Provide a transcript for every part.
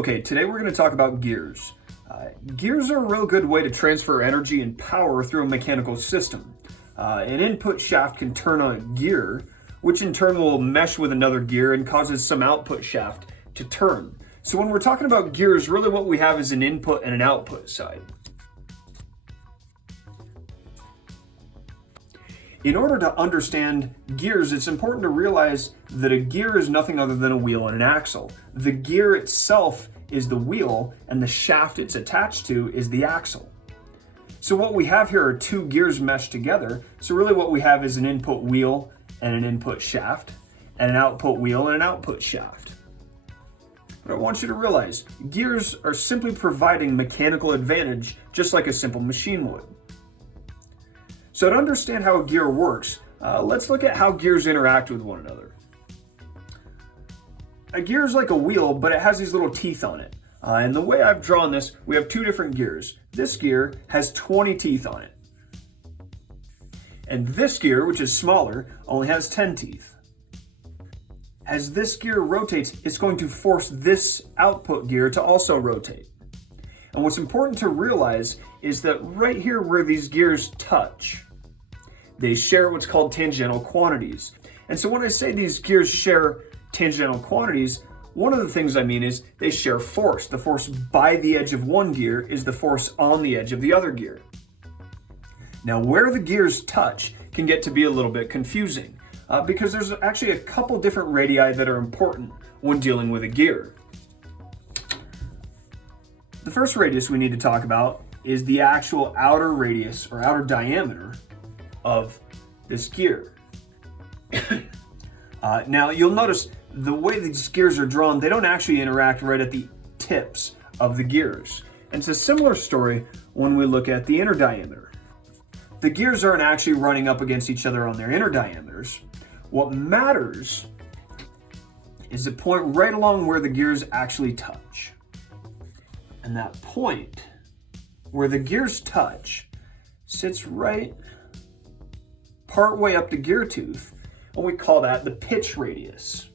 Okay, today we're going to talk about gears. Gears are a real good way to transfer energy and power through a mechanical system. An input shaft can turn on a gear, which in turn will mesh with another gear and causes some output shaft to turn. So when we're talking about gears, really what we have is an input and an output side. In order to understand gears, it's important to realize that a gear is nothing other than a wheel and an axle. The gear itself is the wheel, and the shaft it's attached to is the axle. So what we have here are two gears meshed together. So really what we have is an input wheel and an input shaft, and an output wheel and an output shaft. But I want you to realize, gears are simply providing mechanical advantage just like a simple machine would. So to understand how a gear works, let's look at how gears interact with one another. A gear is like a wheel, but it has these little teeth on it. And the way I've drawn this, we have two different gears. This gear has 20 teeth on it. And this gear, which is smaller, only has 10 teeth. As this gear rotates, it's going to force this output gear to also rotate. And what's important to realize is that right here where these gears touch, they share what's called tangential quantities. And so when I say these gears share tangential quantities, one of the things I mean is they share force. The force by the edge of one gear is the force on the edge of the other gear. Now where the gears touch can get to be a little bit confusing because there's actually a couple different radii that are important when dealing with a gear. The first radius we need to talk about is the actual outer radius or outer diameter of this gear. Now you'll notice the way these gears are drawn, they don't actually interact right at the tips of the gears. And it's a similar story when we look at the inner diameter. The gears aren't actually running up against each other on their inner diameters. What matters is the point right along where the gears actually touch. And that point where the gears touch sits right part way up the gear tooth, and we call that the pitch radius.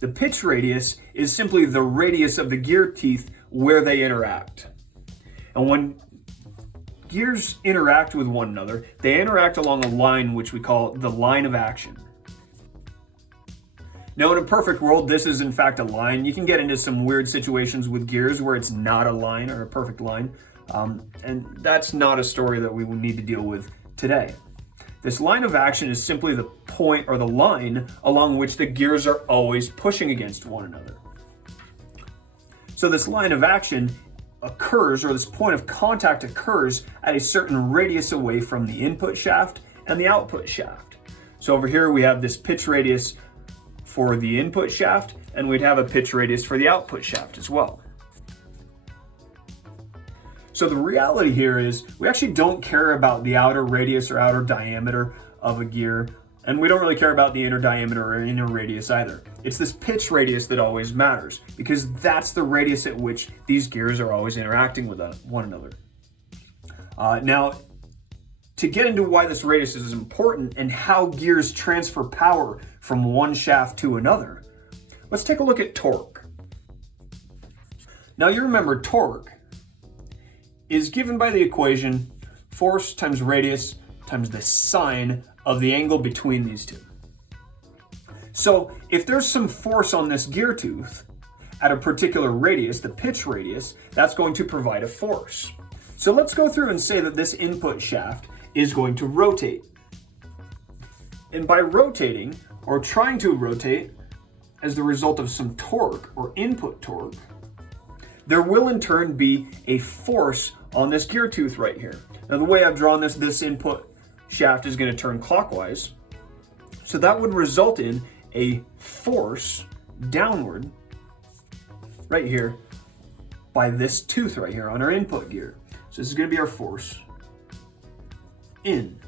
The pitch radius is simply the radius of the gear teeth where they interact. And when gears interact with one another, they interact along a line which we call the line of action. Now in a perfect world, this is in fact a line. You can get into some weird situations with gears where it's not a line or a perfect line. And that's not a story that we will need to deal with today. This line of action is simply the point or the line along which the gears are always pushing against one another. So this line of action occurs, or this point of contact occurs at a certain radius away from the input shaft and the output shaft. So over here we have this pitch radius for the input shaft, and we'd have a pitch radius for the output shaft as well. So the reality here is we actually don't care about the outer radius or outer diameter of a gear, and we don't really care about the inner diameter or inner radius either. It's this pitch radius that always matters, because that's the radius at which these gears are always interacting with one another. Now, to get into why this radius is important and how gears transfer power from one shaft to another, let's take a look at torque. Now you remember torque is given by the equation force times radius times the sine of the angle between these two. So if there's some force on this gear tooth at a particular radius, the pitch radius, that's going to provide a force. So let's go through and say that this input shaft is going to rotate. And by rotating, or trying to rotate as the result of some torque or input torque, there will in turn be a force on this gear tooth right here. Now the way I've drawn this input shaft is going to turn clockwise. So that would result in a force downward right here by this tooth right here on our input gear. So this is going to be our force in.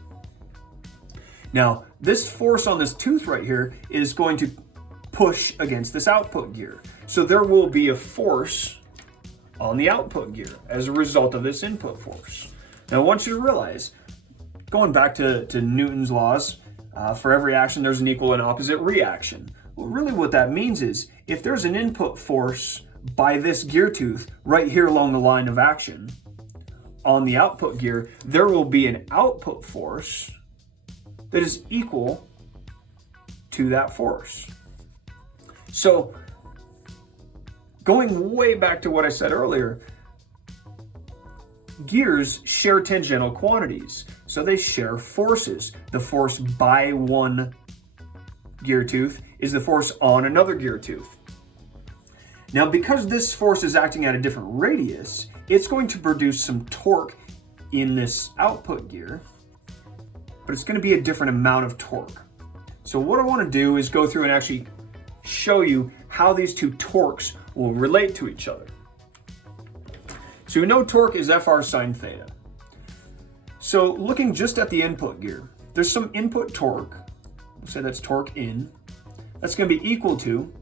Now this force on this tooth right here is going to push against this output gear. So there will be a force on the output gear as a result of this input force. Now I want you to realize, going back to Newton's laws, for every action there's an equal and opposite reaction. Well, really what that means is if there's an input force by this gear tooth right here along the line of action on the output gear, there will be an output force that is equal to that force. So going way back to what I said earlier, gears share tangential quantities, so they share forces. The force by one gear tooth is the force on another gear tooth. Now, because this force is acting at a different radius, it's going to produce some torque in this output gear, but it's going to be a different amount of torque. So what I want to do is go through and actually show you how these two torques will relate to each other. So we know torque is Fr sine theta. So looking just at the input gear, there's some input torque, let's say that's torque in, that's going to be equal to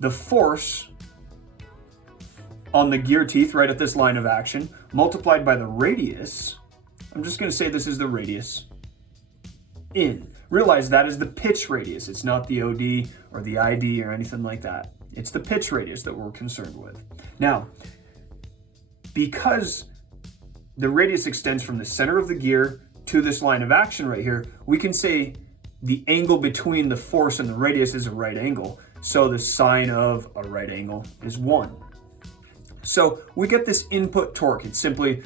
the force on the gear teeth right at this line of action multiplied by the radius. I'm just going to say this is the radius in. Realize that is the pitch radius. It's not the OD or the ID or anything like that. It's the pitch radius that we're concerned with. Now, because the radius extends from the center of the gear to this line of action right here, we can say the angle between the force and the radius is a right angle. So the sine of a right angle is 1. So we get this input torque. It's simply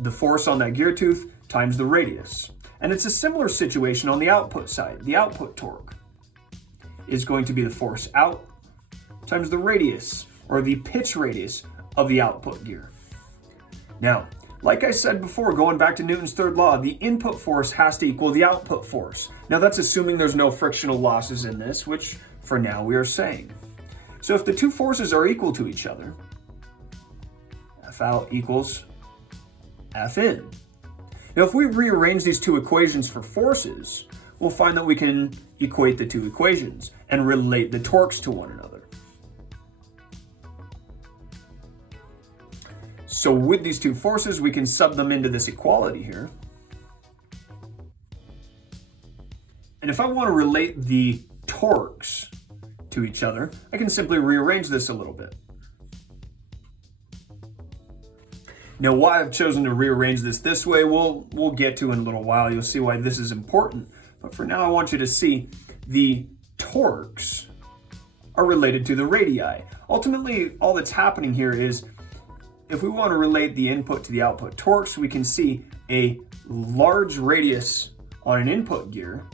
the force on that gear tooth times the radius. And it's a similar situation on the output side. The output torque is going to be the force out times the radius, or the pitch radius of the output gear. Now, like I said before, going back to Newton's third law, the input force has to equal the output force. Now that's assuming there's no frictional losses in this, which for now we are saying. So if the two forces are equal to each other, F out equals F in. Now if we rearrange these two equations for forces, we'll find that we can equate the two equations and relate the torques to one another. So with these two forces, we can sub them into this equality here. And if I want to relate the torques to each other, I can simply rearrange this a little bit. Now, why I've chosen to rearrange this way, we'll get to in a little while. You'll see why this is important. But for now, I want you to see the torques are related to the radii. Ultimately, all that's happening here is if we want to relate the input to the output torques, we can see a large radius on an input gear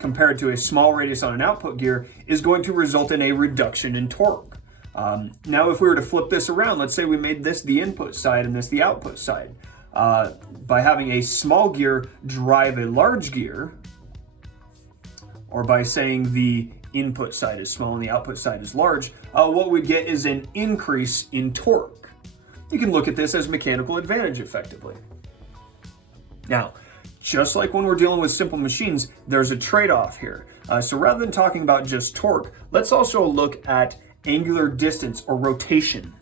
compared to a small radius on an output gear is going to result in a reduction in torque. Now, if we were to flip this around, let's say we made this the input side and this the output side. By having a small gear drive a large gear, or by saying the input side is small and the output side is large, what we get is an increase in torque. You can look at this as mechanical advantage effectively. Now, just like when we're dealing with simple machines, there's a trade-off here. So rather than talking about just torque, let's also look at angular distance or rotation.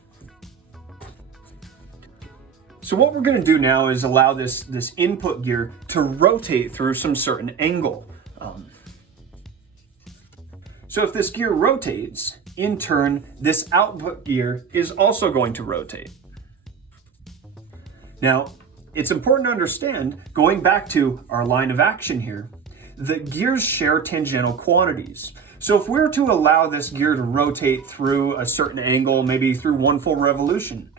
So what we're going to do now is allow this input gear to rotate through some certain angle. So if this gear rotates, in turn, this output gear is also going to rotate. Now, it's important to understand, going back to our line of action here, that gears share tangential quantities. So if we're to allow this gear to rotate through a certain angle, maybe through one full revolution,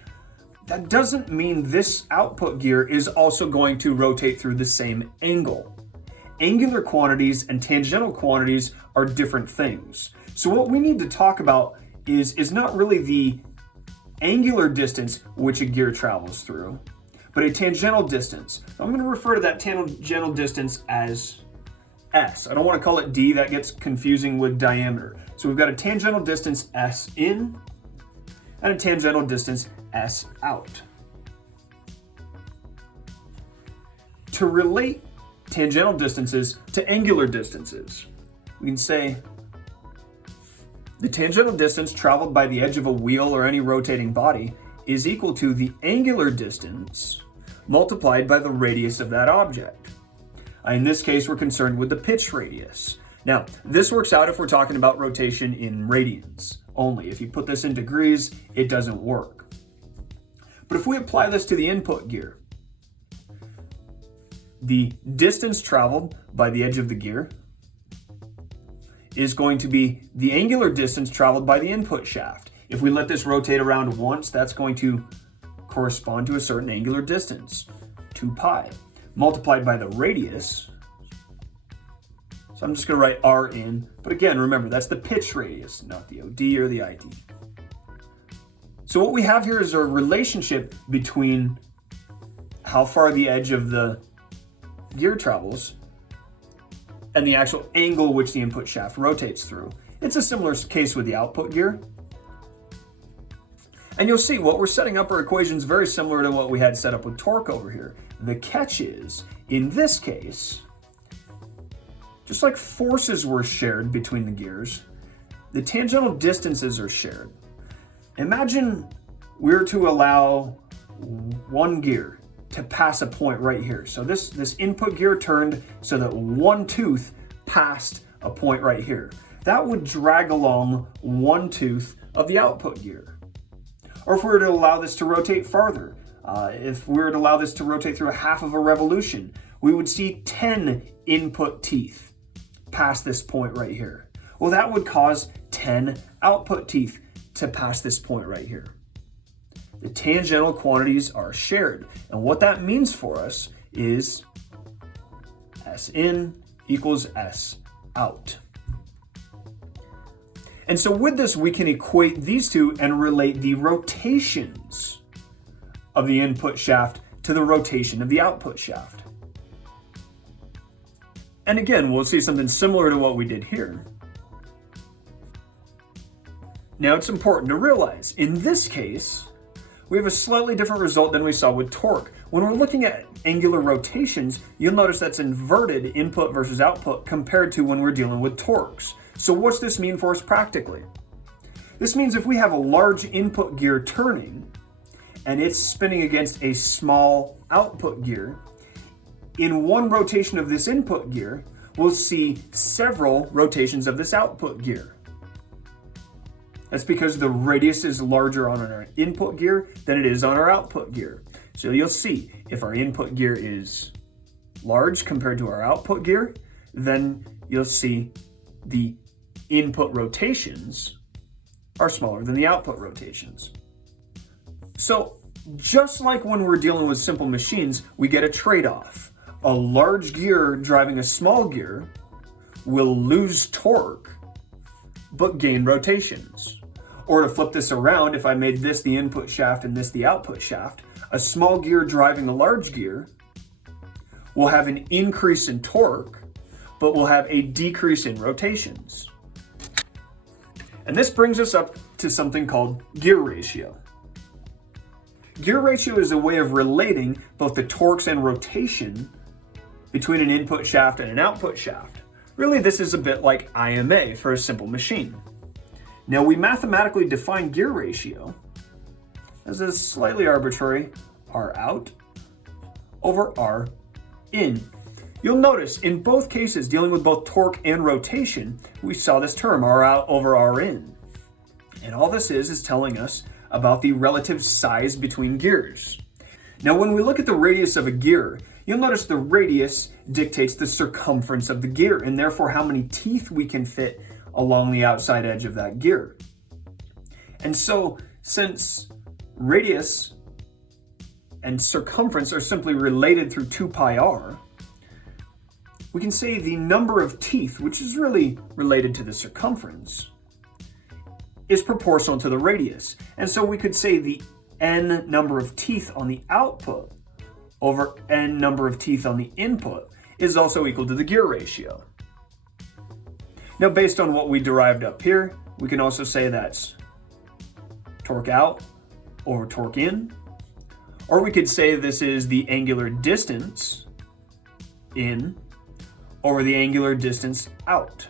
that doesn't mean this output gear is also going to rotate through the same angle. Angular quantities and tangential quantities are different things. So what we need to talk about is not really the angular distance which a gear travels through, but a tangential distance. So I'm going to refer to that tangential distance as S. I don't want to call it D, that gets confusing with diameter. So we've got a tangential distance S in and a tangential distance S out. To relate tangential distances to angular distances, we can say the tangential distance traveled by the edge of a wheel or any rotating body is equal to the angular distance multiplied by the radius of that object. In this case, we're concerned with the pitch radius. Now, this works out if we're talking about rotation in radians only. If you put this in degrees, it doesn't work. But if we apply this to the input gear, the distance traveled by the edge of the gear is going to be the angular distance traveled by the input shaft. If we let this rotate around once, that's going to correspond to a certain angular distance, 2 pi, multiplied by the radius. So I'm just going to write R in, but again, remember, that's the pitch radius, not the OD or the ID. So what we have here is a relationship between how far the edge of the gear travels and the actual angle which the input shaft rotates through. It's a similar case with the output gear. And you'll see what we're setting up our equations very similar to what we had set up with torque over here. The catch is, in this case, just like forces were shared between the gears, the tangential distances are shared. Imagine we're to allow one gear to pass a point right here. So this input gear turned so that one tooth passed a point right here. That would drag along one tooth of the output gear. Or if we were to allow this to rotate farther, if we were to allow this to rotate through a half of a revolution, we would see 10 input teeth past this point right here. Well, that would cause 10 output teeth to pass this point right here. The tangential quantities are shared. And what that means for us is S in equals S out. And so with this, we can equate these two and relate the rotations of the input shaft to the rotation of the output shaft. And again, we'll see something similar to what we did here. Now it's important to realize, in this case, we have a slightly different result than we saw with torque. When we're looking at angular rotations, you'll notice that's inverted input versus output compared to when we're dealing with torques. So what's this mean for us practically? This means if we have a large input gear turning and it's spinning against a small output gear, in one rotation of this input gear, we'll see several rotations of this output gear. That's because the radius is larger on our input gear than it is on our output gear. So you'll see if our input gear is large compared to our output gear, then you'll see the input rotations are smaller than the output rotations. So just like when we're dealing with simple machines, we get a trade-off. A large gear driving a small gear will lose torque, but gain rotations. Or to flip this around, if I made this the input shaft and this the output shaft, a small gear driving a large gear will have an increase in torque, but will have a decrease in rotations. And this brings us up to something called gear ratio. Gear ratio is a way of relating both the torques and rotation between an input shaft and an output shaft. Really, this is a bit like IMA for a simple machine. Now, we mathematically define gear ratio as a slightly arbitrary R out over R in. You'll notice in both cases, dealing with both torque and rotation, we saw this term R out over R in. And all this is telling us about the relative size between gears. Now, when we look at the radius of a gear, you'll notice the radius dictates the circumference of the gear and therefore how many teeth we can fit along the outside edge of that gear. And so, since radius and circumference are simply related through 2 pi r, we can say the number of teeth, which is really related to the circumference, is proportional to the radius. And so we could say the n number of teeth on the output over n number of teeth on the input is also equal to the gear ratio. Now, based on what we derived up here, we can also say that's torque out over torque in, or we could say this is the angular distance in over the angular distance out.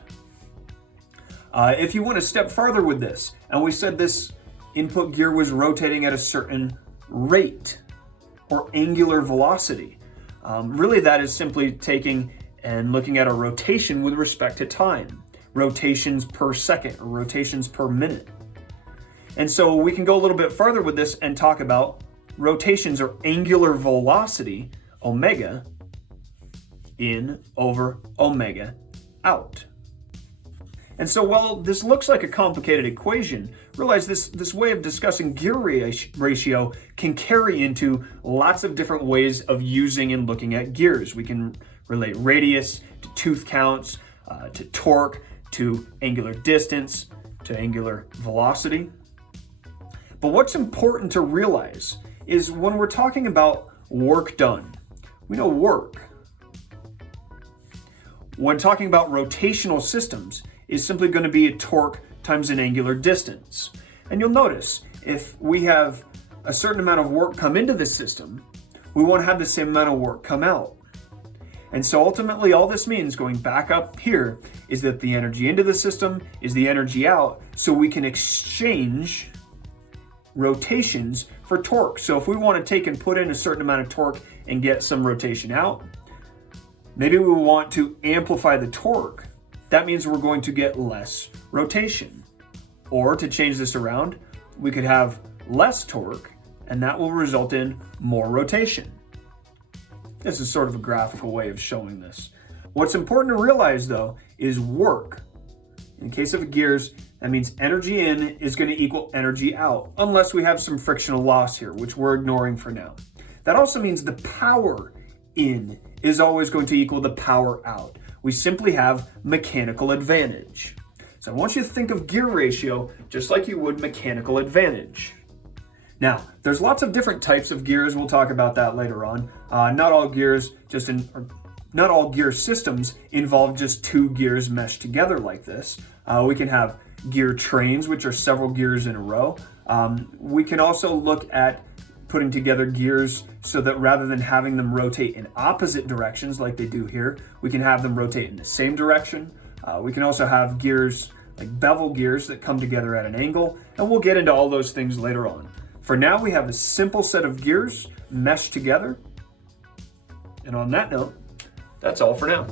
If you went a step farther with this, and we said this input gear was rotating at a certain rate or angular velocity, really that is simply taking and looking at a rotation with respect to time, rotations per second or rotations per minute. And so we can go a little bit further with this and talk about rotations or angular velocity, omega, in over omega out. And so while this looks like a complicated equation, realize this way of discussing gear ratio can carry into lots of different ways of using and looking at gears. We can relate radius to tooth counts, to torque, to angular distance, to angular velocity. But what's important to realize is when we're talking about work done, we know work. When talking about rotational systems, is simply going to be a torque times an angular distance. And you'll notice if we have a certain amount of work come into the system, we won't have the same amount of work come out. And so ultimately all this means, going back up here, is that the energy into the system is the energy out, so we can exchange rotations for torque. So if we want to take and put in a certain amount of torque and get some rotation out, maybe we want to amplify the torque. That means we're going to get less rotation. Or to change this around, we could have less torque, and that will result in more rotation. This is sort of a graphical way of showing this. What's important to realize though is work. In case of gears, that means energy in is going to equal energy out, unless we have some frictional loss here, which we're ignoring for now. That also means the power in is always going to equal the power out. We simply have mechanical advantage. So I want you to think of gear ratio just like you would mechanical advantage. Now, there's lots of different types of gears. We'll talk about that later on. Not all gear systems involve just two gears meshed together like this. We can have gear trains, which are several gears in a row. We can also look at putting together gears so that rather than having them rotate in opposite directions like they do here, we can have them rotate in the same direction. We can also have gears like bevel gears that come together at an angle, and we'll get into all those things later on. For now, we have a simple set of gears meshed together. And on that note, that's all for now.